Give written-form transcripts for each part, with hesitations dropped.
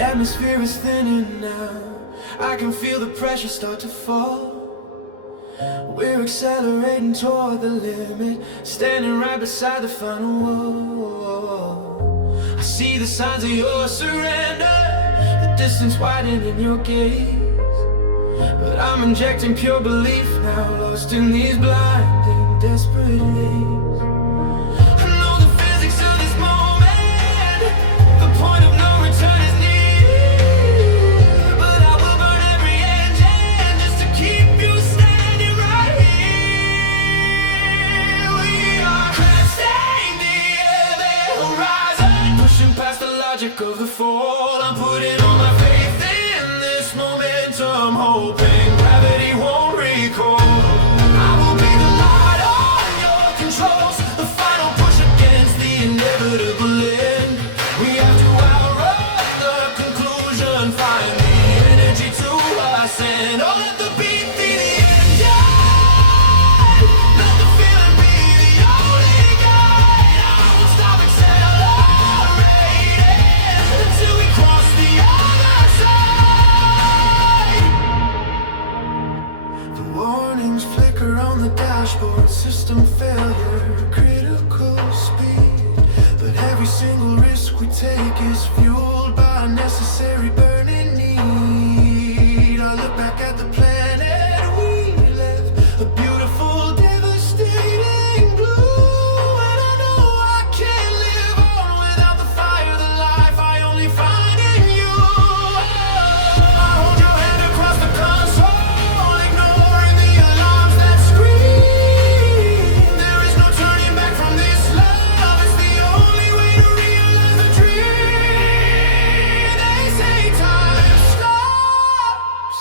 Atmosphere is thinning now. I can feel the pressure start to fall. We're accelerating toward the limit, standing right beside the final wall. I see the signs of your surrender, the distance widening in your gaze. But I'm injecting pure belief now, lost in these blinding, desperate days. I know the physics of this moment, the point of no return is near. Of the fall, I'm putting all my faith in this momentum, hoping gravity won't recall. I will be the light on your controls, the final push against the inevitable end. We have to outrun the conclusion, find the energy to ascend. Oh, let the beat be the engine, let the feeling be the only guide. I won't stop accelerating till we cross the other side. The warnings flicker on the dashboard, system failure, critical speed. But every single risk we take is fueled by unnecessary burning need. I look back at the planet we left, a beautiful, devastating blue. And I know I can't live on without the fire, the life I only find in you. I hold your hand across the console, ignoring the alarms that scream. There is no turning back from this love, it's the only way to realize the dream. They say time stops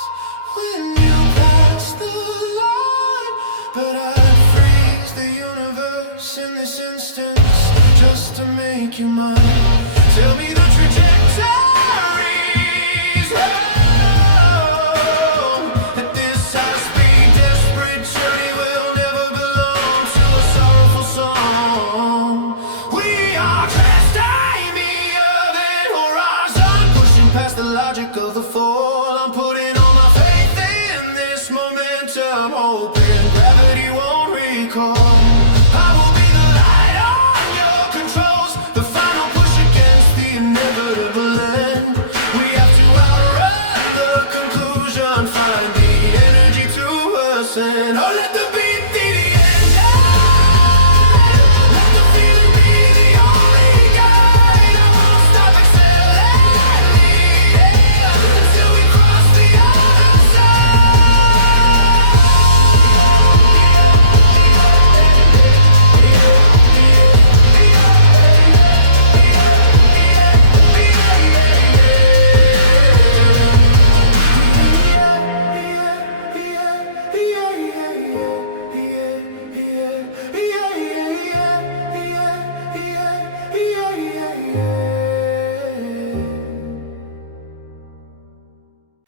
when you pass the line, but I'd freeze the universe in this instance just to make you mine. Tell me the trajectories, that this high-speed, desperate journey will never belong to a sorrowful song. We are casting the Event Horizon, pushing past the logic of the fall. I'm putting all my faith in this momentum, hoping gravity won't recall. I will be the light on your controls, the final push against the inevitable end. We have to outrun the conclusion, find the energy to ascend. Oh, let the beat be the engine, let the feeling be the only guide. I won't stop accelerating until we cross the other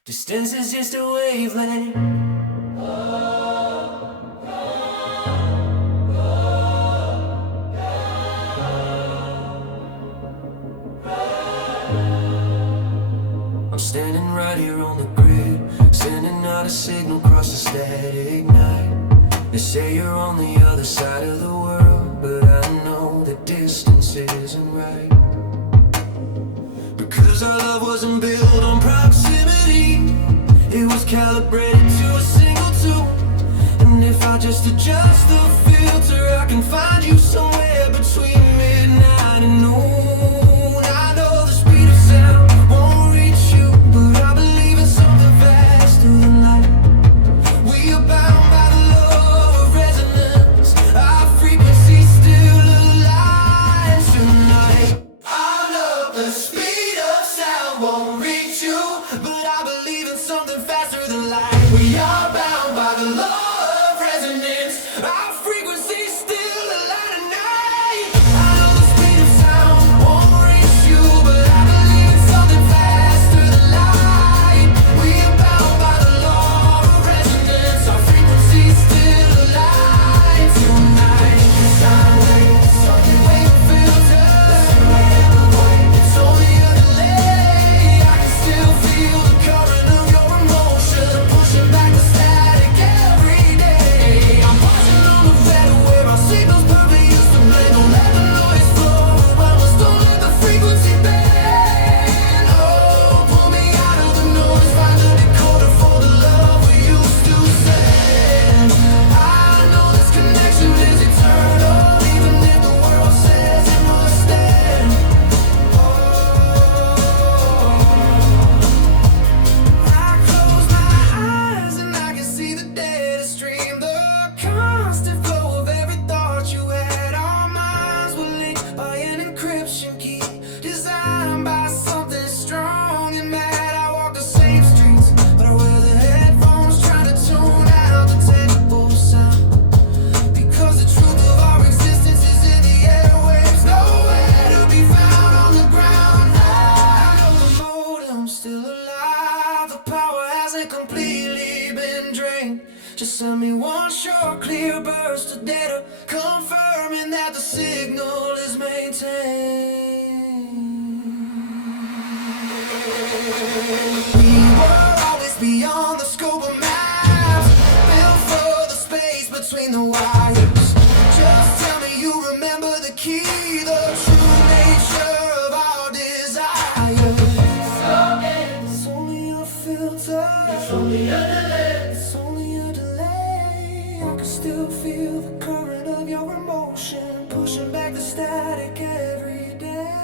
distance is just a wavelength. I'm standing right here on the grid, sending out a signal across the static night. They say you're on the other side of the world, but I know the distance isn't right. Because our love wasn't built on proximity, it was calibrated to a single tune. And if I just adjust the filter, I can find you somewhere between midnight and noon. I know the speed of sound won't reach you, but I believe in something faster than light. We are bound by the law of resonance, our frequency still alive tonight. I know the speed of sound won't reach you, but I believe in something faster than light. We are bound by the law of resonance, our frequency still alive tonight. I know the speed of sound won't reach you, but I believe in something faster than Just send me one short, clear burst of data, confirming that the signal is maintained. We were always beyond the scope of maps, built for the space between the wires. Just tell me you remember the key, the true nature of our desire. It's only a filter, it's only a delay, it's only a delay. I can still feel the current of your emotion, pushing back the static every day.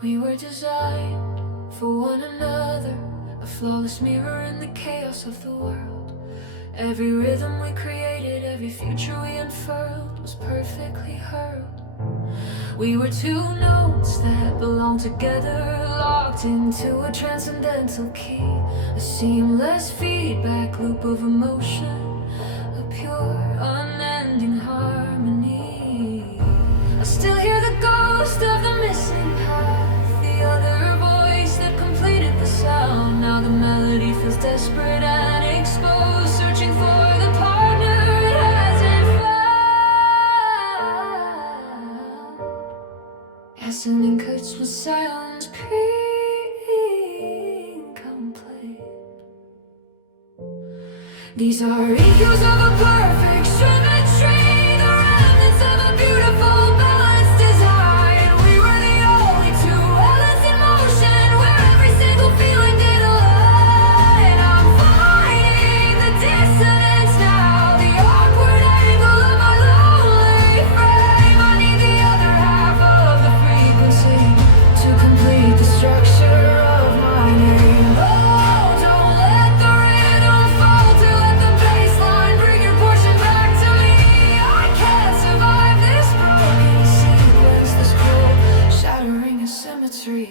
We were designed for one another, a flawless mirror in the chaos of the world. Every rhythm we created, every future we unfurled was perfectly heard. We were two notes that belonged together, locked into a transcendental key, a seamless feedback loop of emotion, a pure, unending harmony. I still hear the ghost of the missing path, the other voice that completed the sound. Now the melody feels desperate and exposed, searching for the partner it hasn't found. Ascending cuts with silence incomplete. These are echoes of a perfect symmetry, the remnants of a beautiful balanced design. We were the only two elements in motion, where every single feeling did align. I'm fighting the dissonance now, the awkward angle of my lonely frame. I need the other half of the frequency to complete the structure of my name. Oh, don't let the rhythm falter, let the bass line bring your portion back to me. I can't survive this broken sequence, this cruel shattering of symmetry.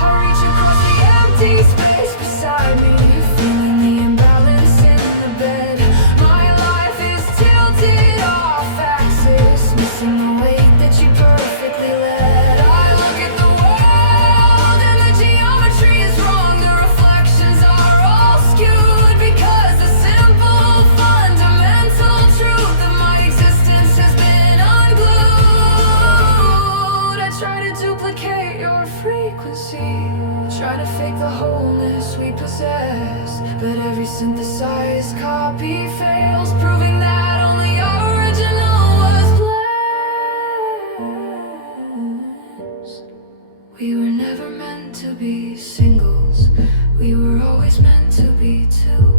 I reach across the empty space beside me, feeling the imbalance in the bed. My life is tilted off axis, missing the weight that you perfectly led. I look at the world and the geometry is wrong. The reflections are all skewed because the simple, fundamental truth of my existence has been unglued. I try to duplicate your frequency, try to fake the wholeness we possess, but every synthesized copy fails, proving that only our original was blessed. We were never meant to be singles, we were always meant to be two.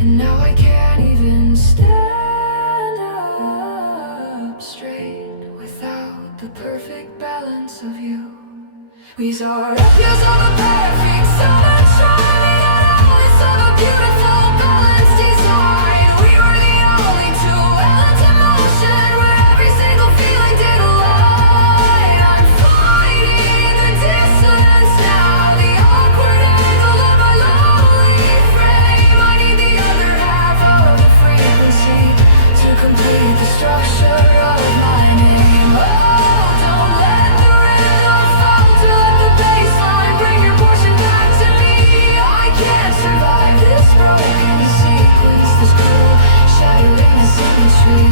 And now I can't even stand up straight without the perfect balance of you. These are echoes of a perfect symmetry, elements of a beautiful balanced design. We were the only two elements in motion, where every single feeling did align. I'm fighting the dissonance now, the awkward angle of my lonely frame. I need the other half of the frequency to complete the structure of my name. Oh, don't let the rhythm falter, let the bass line bring your portion back to me. I can't survive this broken sequence, this cruel shattering of symmetry.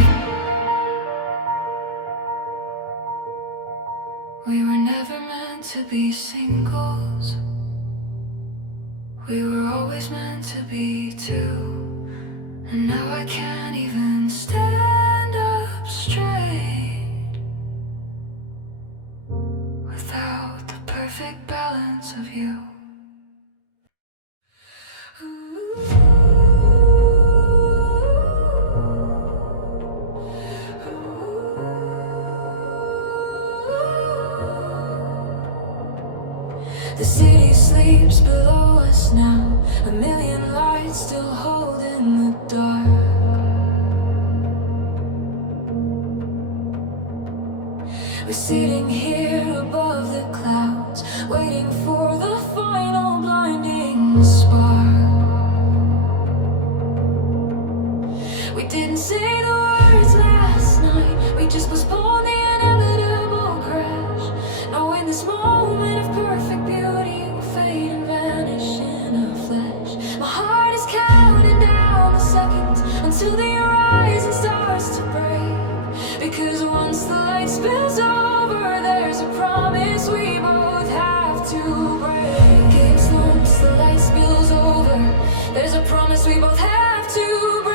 We were never meant to be singles, we were always meant to be two. And now I can't even stand up straight without the perfect balance of you. The city sleeps below us now, a million lights still hold in the dark. We're sitting here above the clouds, waiting for the final blinding spark. We didn't say the words last night, we just postponed the inevitable crash, knowing this moment of perfect beauty will fade and vanish in a flash. My heart is counting down the seconds until the horizon starts to break, because once the light spills over, there's a promise we both have to break. It's once the light spills over, there's a promise we both have to break.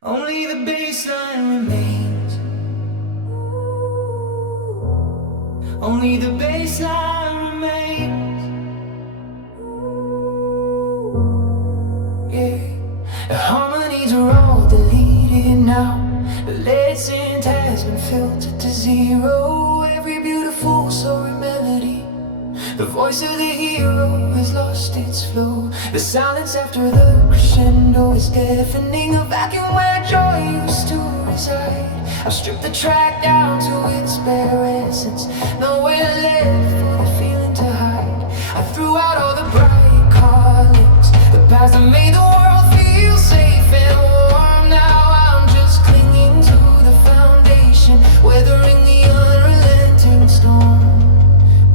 Only the bassline remains. Only the bassline remains. Yeah, the harmonies are all deleted now. The lead synth has been filtered to zero. Every beautiful soaring melody The voice of the hero has lost its flow. The silence after the crescendo is deafening. A vacuum where joy used to reside. I've stripped the track down to its bare essence. Nowhere left for the feeling to hide. I threw out all the bright colors, the paths that made the world feel safe and warm. Now I'm just clinging to the foundation, weathering the unrelenting storm.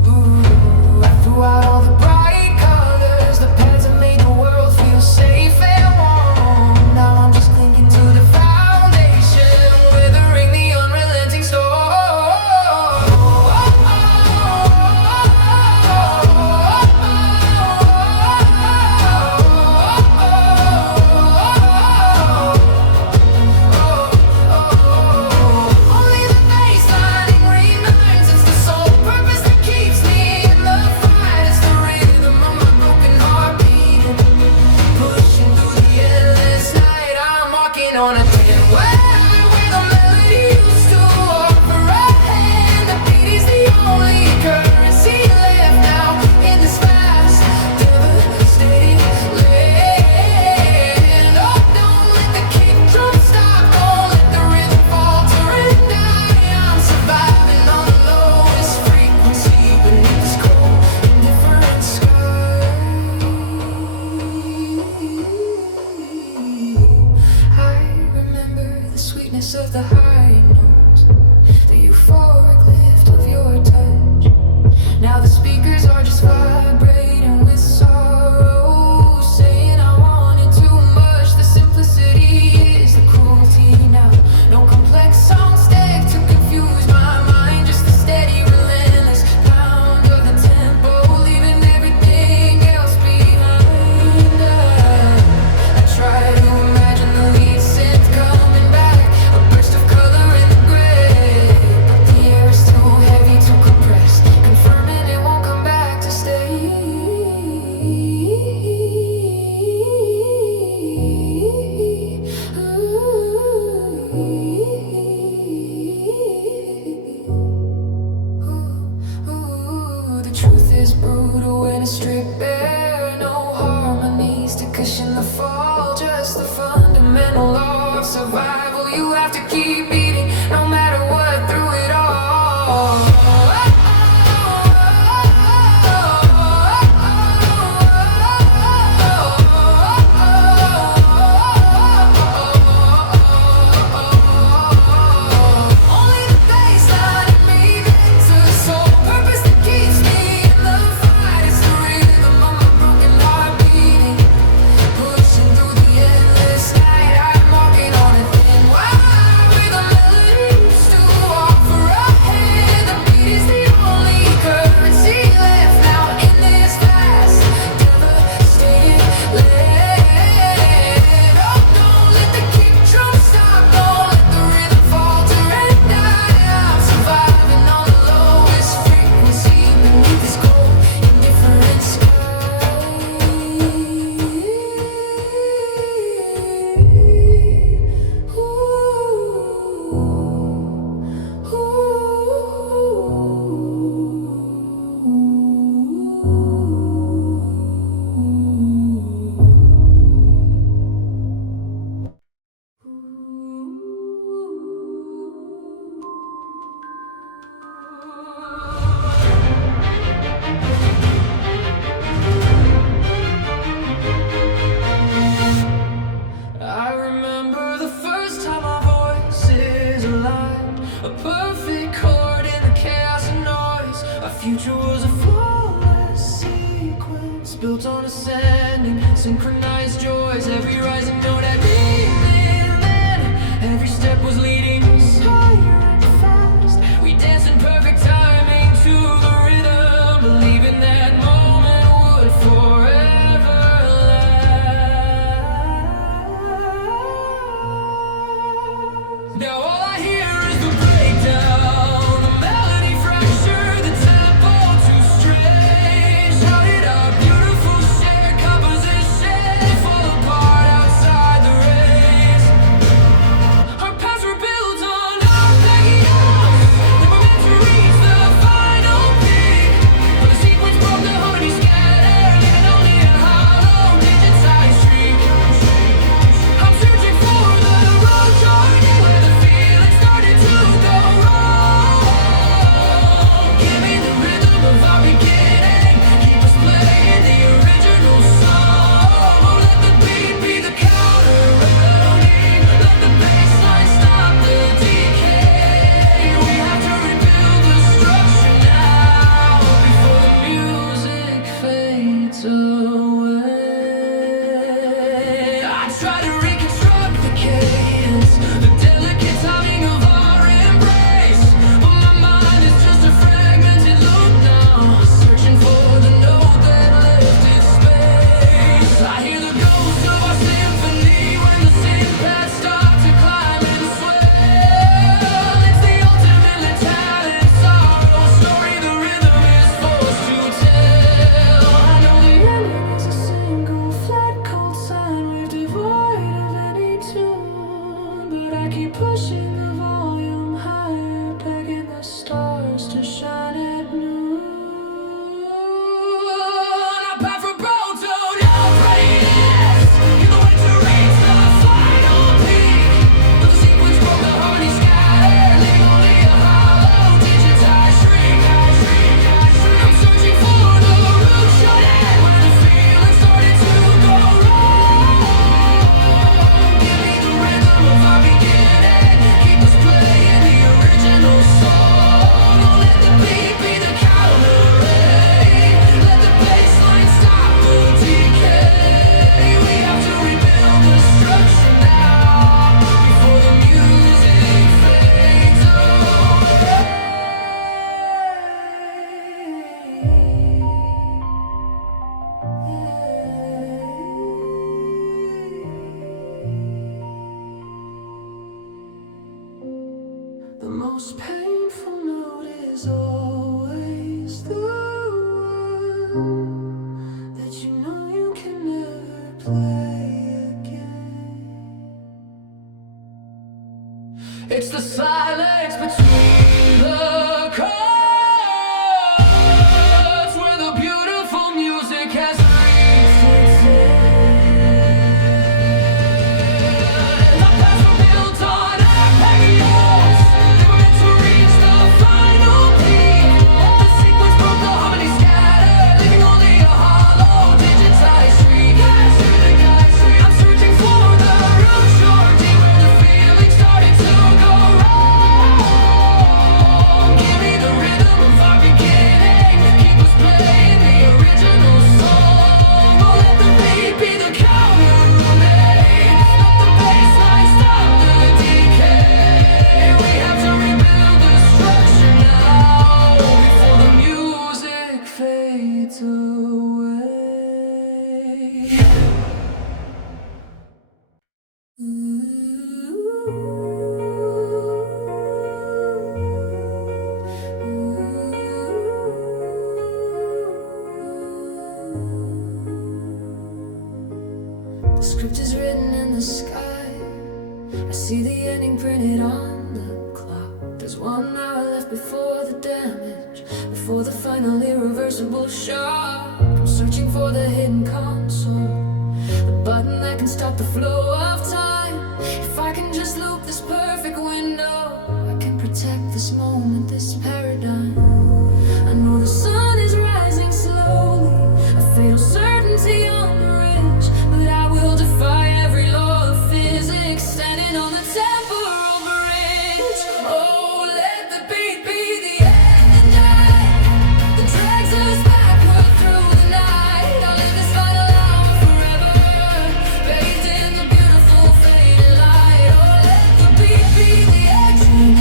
Ooh, I threw out all the bright colors, the paths that made the world feel safe and warm. Now I'm just clinging to the foundation, weathering the unrelenting storm. On a thin wire where the melody used to offer a hand. The beat is the only currency left now in this fast, devastating land. Oh, don't let the kick drum stop, don't let the rhythm falter and die. I'm surviving on the lowest frequency beneath this cold, indifferent sky. The sweetness of the high notes, the euphoric lift of your touch. Now the speakers are just vibrating with sorrow, saying I wanted too much. The simplicity is the cruelty now. No complex song stack to confuse my mind, just a steady, relentless pound of the tempo, leaving everything else behind. I try to imagine the lead synth coming back, a burst of color in the gray, but the air is too heavy to compress, confirming it won't come back to stay. Ooh, the truth is brutal when it's stripped bare. No harmonies to cushion the fall, just the fundamental law of survival. You have to keep beating no matter what through it all. Only the baseline and me, that's the sole purpose that keeps me in the fight. It's the rhythm of my broken heart beating, pushing through the endless night. I'm walking on a thin wire with the melodies to offer a hand. The beat is the only currency left now in this fast, devastating land. Oh, don't let the kick drum stop, don't let the rhythm falter and die. I'm surviving on the lowest frequency beneath this cold, indifferent sky. I remember the first time our voices aligned, a perfect chord in the chaos and noise. Our future was a flawless sequence built on ascending, synchronized joys. Every rising note had meaning then. Every step was leading us higher and fast. We danced in perfect timing to the rhythm, believing that moment would forever last. Now all I hear is the breakdown, the melody fracture, the tempo too strange. How did our beautiful shared composition fall apart outside the race? Our paths were built painful note is always the one that you know you can never play again. It's the silence between the chords where the beautiful music has reached its end. The past were built on arpeggios. They were meant to reach the final peak. The sequence broke, the harmony scattered, leaving only a hollow digitized shriek. I'm searching for the root shorty where the feeling started to go wrong. Give me the rhythm of our beginning. Keep us playing the original song. Oh, let the beat be the counter remain. Let the bassline stop the decay. We have to rebuild the structure now before the music fades away. The script is written in the sky. I see the ending printed on the clock. There's 1 hour left before the damage, before the final irreversible shock. I'm searching for the hidden console, the button that can stop the flow of time. If I can just loop this perfect window, I can protect this moment, this paradigm. I know the sun is rising slowly, a fatal certainty on the ridge, but I will defy every law of physics, standing on the temporal bridge. Oh, let the beat be the end that drags us backward through the night. I'll live this final hour forever, bathed in the beautiful faded light. Oh, let the beat be the engine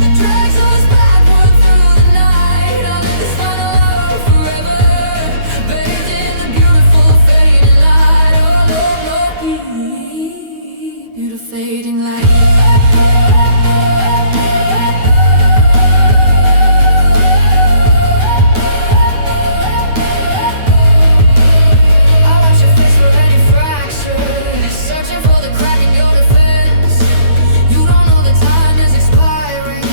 that drags us backward through the night. I'll live this final hour forever, bathed in the beautiful faded light. Oh, beautiful fading light. I watch your face for any fracture, searching for the crack in your defense. You don't know the time is expiring,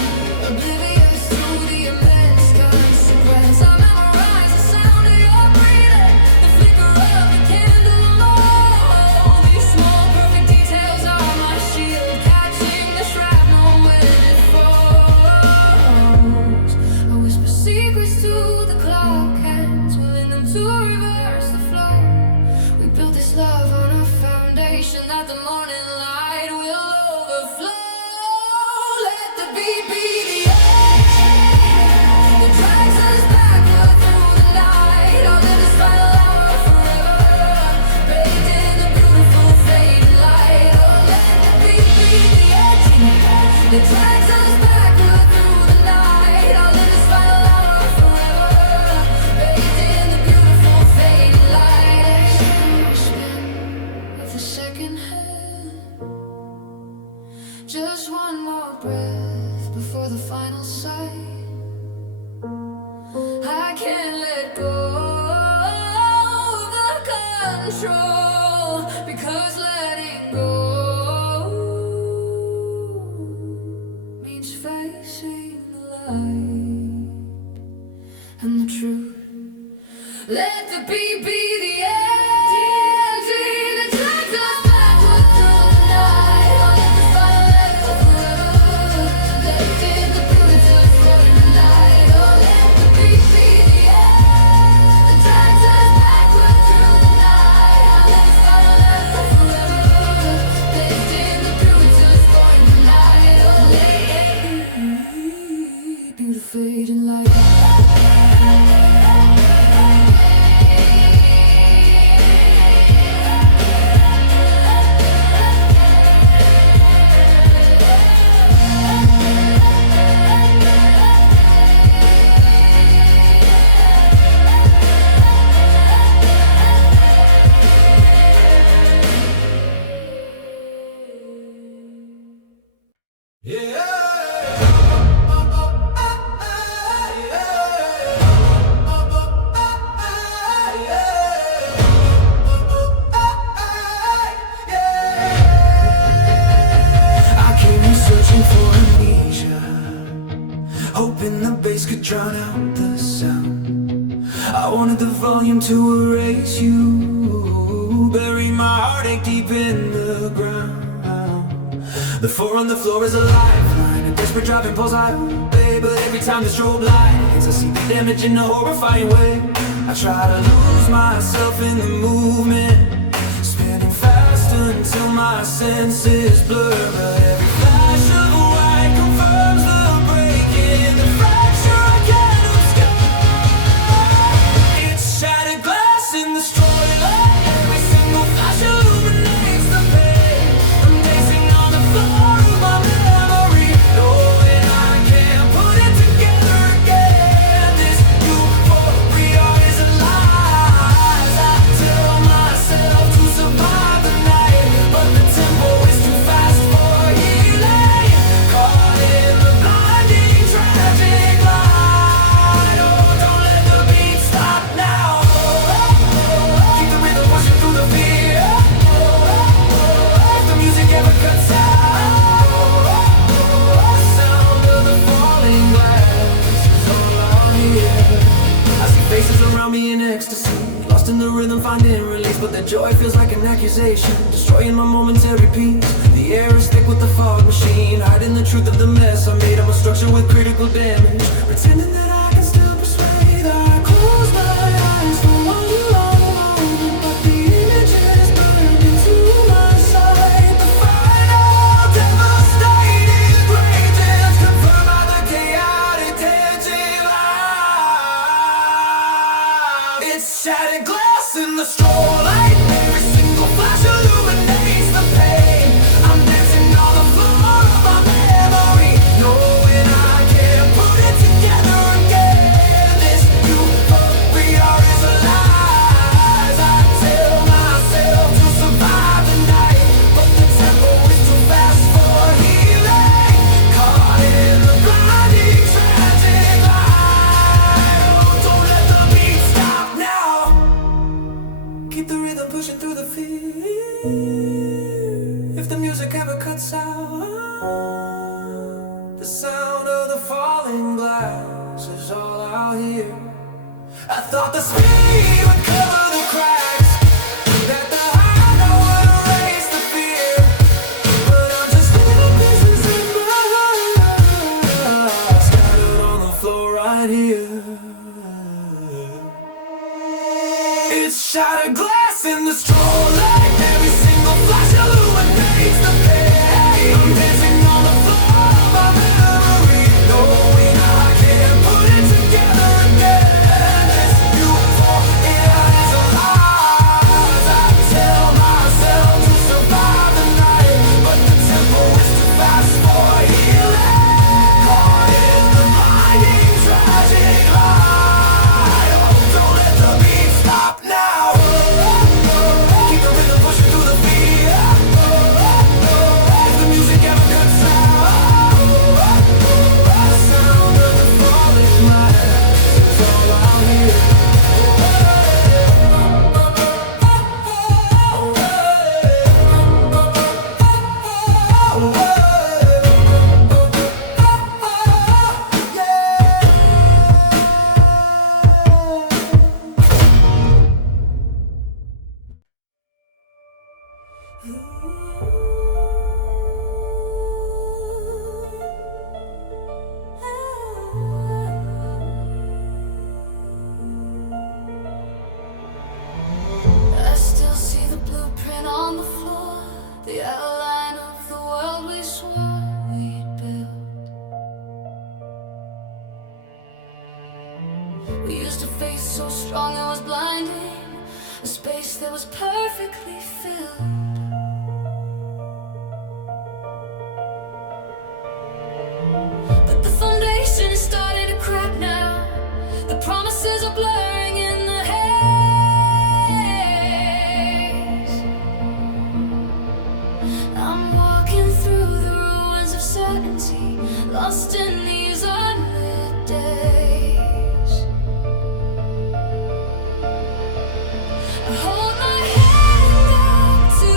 oblivious to the immense consequence. I memorize the sound of your breathing, the flicker of the candle glow. These small perfect details are my shield, catching the shrapnel when it falls. I whisper secrets to the clock hands, willing them to reverse the flow. We built this love on a foundation that the morning light will overflow. Let the beat be the engine that drags us backward through the night. I'll live this final hour forever, bathed in the beautiful fading light. Oh, let the beat be the engine that drags us backward through the night. I'll live this final hour forever, bathed in the beautiful fading light. Spin of the second hand. Just one more breath before the final sight. I can't let go of the control, because letting go means facing the light and the truth. Let the beat be the empty that drags us backward through the night. I'll let this final echo forever, left in the beautiful fading light. Oh, let the beat be the end that drags us backward through the night. I'll let this final echo forever, left in the beautiful fading light. Oh, let the beautiful fading light. Yeah. hoping the bass could drown out the sound. I wanted the volume to erase you, bury my heartache deep in the ground. The four on the floor is a lifeline, a desperate driving pulse I obey. But every time the strobe light hits, I see the damage in a horrifying way. I try to lose myself in the movement, spinning fast until my senses blur. But every flash of white confirms the break in the fracture I can't obscure. It's shattered glass in the destroy light. Every single flash illuminates the pain. I'm dancing on the floor of my memory, knowing I can't put it together again. This euphoria is a lie. I tell myself to survive the night, but the tempo is too fast for healing. Caught in the blinding tragic light. Oh, don't let the beat stop now. Keep the rhythm pushing through the fear. If the music ever cuts out, the sound of the falling glass is all I hear. I see faces around me in ecstasy, lost in the rhythm, finding release. But the joy feels like an accusation, destroying my momentary peace. The air is thick with the fog machine, hiding the truth of the mess I made. I'm a structure with critical damage, pretending that I can still persuade. I close my eyes for one long moment, but the images burned into my sight. The final devastating radiance confirmed by the chaotic dancing light. It's shattered glass in the strobe light. Every single flash illuminates the pain. I'm dancing on the floor of my memory, knowing I can't put it together again. This euphoria is a lie. I tell myself to survive the night, but the tempo is too fast for healing. Caught in the blinding tragic light. Oh, don't let the beat stop now. Keep the rhythm pushing through the fear. If the music ever cuts out, the sound of the falling glass is all I'll hear. I thought the speed would cover the cracks, that the high note would erase the fear. But I'm just little pieces in my heart, scattered on the floor right here. It's shattered glass in the strobe light. Every single flash illuminates the pain. I'm dancing on the floor of my memory, knowing I can't put it together again. This euphoria is a lie. I tell myself to survive the night, but the tempo is too fast for healing. Caught in the blinding tragic light. Oh, don't let the beat stop now. Keep the rhythm pushing through the fear. If the music ever cuts out, the sound of the falling glass is all I'll hear. I still see the blueprint on the floor, the outline of the world we swore we'd build. We used a face so strong it was blinding, a space that was perfectly filled. But the foundation is starting to crack now. The promises are blurring in the haze. I'm walking through the ruins of certainty, lost in these unlit days. I hold my hand up to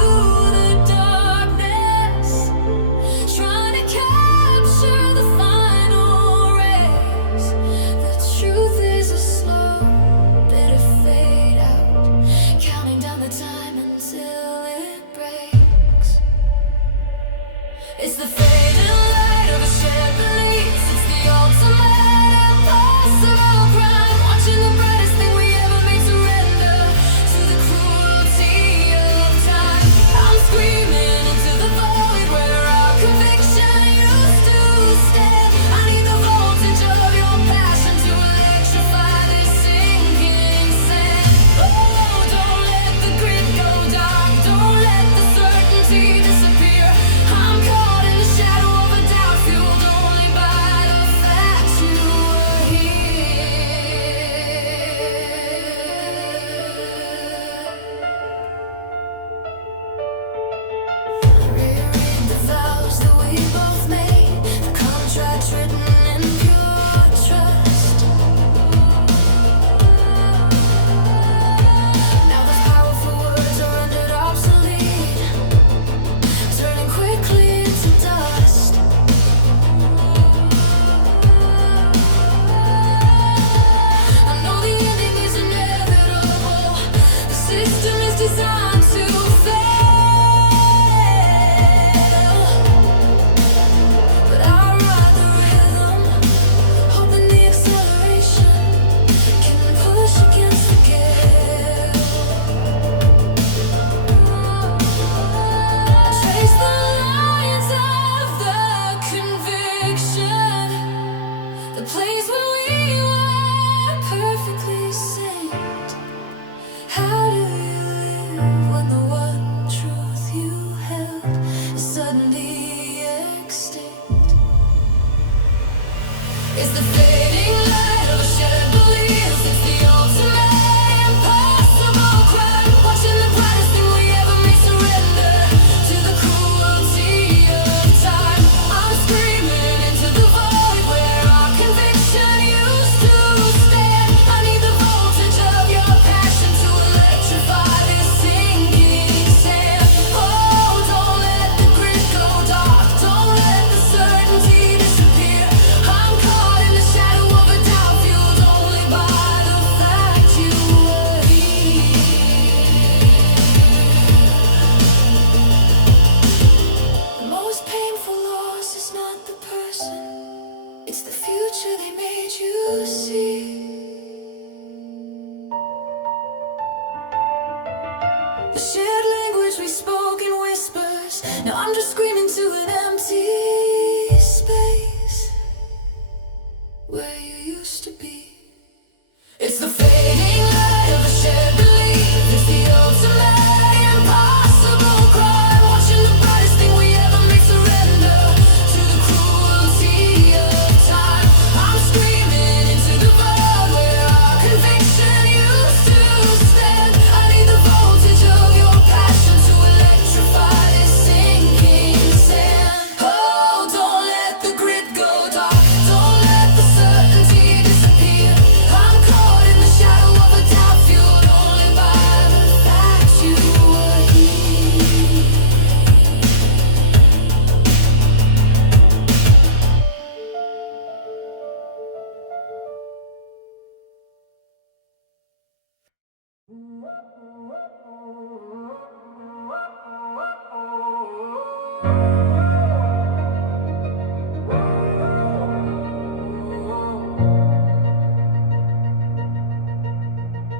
The place where we were perfectly synced. How do you live when the one truth you held is suddenly extinct? It's the fading light of a shattered belief. It's the ultimate impossible crime. Watching the brightest thing we ever may surrender to the cruelty of time. I'm screaming into the void where our conviction used to stand. I need the voltage of your passion to electrify this sinking sand. Oh, don't let the grid go dark. Don't let the certainty disappear. I'm caught in the shadow of a doubt fueled only by the fact you were here. The most painful loss is not the person, it's the future they made you see. The shared language we spoke in whispers. Now I'm just screaming to an empty space where you used to be. It's the fading light of a shared belief. It's the ultimate impossible crime. Watching the brightest thing we ever make surrender to the cruelty of time. I'm screaming into the void where our conviction used to stand. I need the voltage of your passion to electrify this sinking sand. Oh, don't let the grid go dark. Don't let the certainty disappear. I'm caught in the shadow of a doubt fueled only by the fact you were here.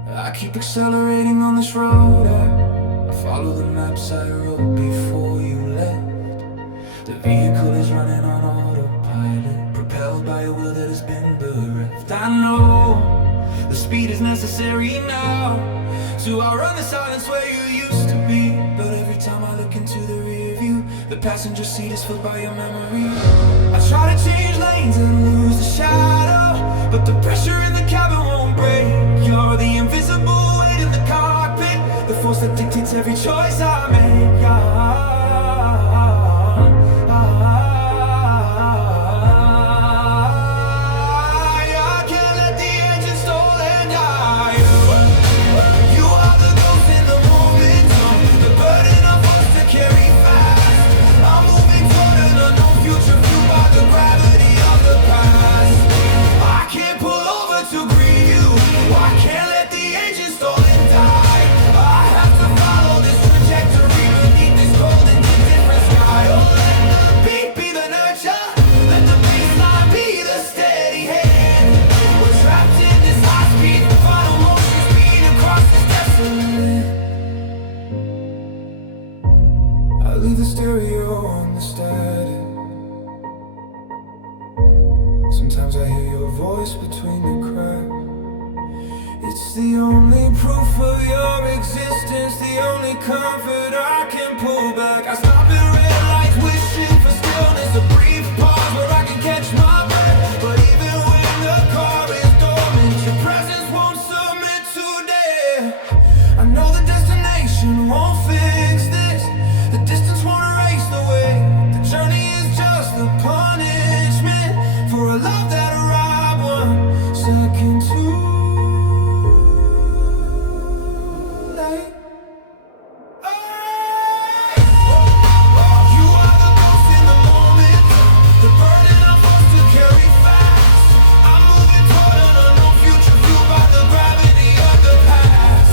I keep accelerating on this road. I follow the maps I wrote before you left. The vehicle is running on autopilot, propelled by a will that has been bereft. I know the speed is necessary now, so I run the silence where you used to be. But every time I look into the rear view, the passenger seat is filled by your memory. I try to change lanes and lose the shadow, but the pressure in the cabin won't break. You're the invisible weight in the cockpit, the force that dictates every choice I make. I can't let the engine stall and die. You are the ghost in the moment, the burden of us to carry fast. I'm moving toward an unknown future fueled by the gravity of the past. I can't pull over to greet you. I can't let the engine stall and die. I have to follow this trajectory beneath this cold and indifferent sky. Oh, let the beat be the nurture, let the baseline be the steady hand. We're trapped in this high speed, final motion speed across this desolate. I leave the stereo on the static. Sometimes I hear your voice between the cracks. It's the only proof of your existence, the only comfort I can pull back. I stop at red lights, wishing for stillness, a brief pause where I can catch my breath. But even when the car is dormant, your presence won't submit today. I know the destination won't fix this, the distance won't erase the way. The journey is just the punishment for a love that arrived 1 second too late. You are the ghost in the moment, the burden I'm forced to carry fast. I'm moving toward an unknown future fueled by the gravity of the past.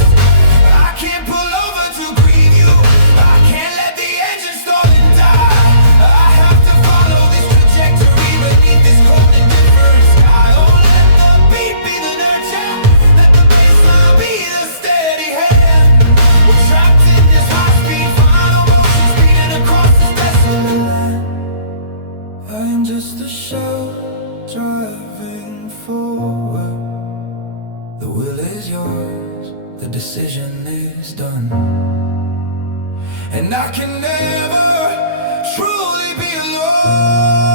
I can't pull over to grieve you. I can't let the engine stall and die. I have to follow this trajectory beneath this cold and different sky. Oh, let the beat be the forward. The will is yours, the decision is done. And I can never truly be alone.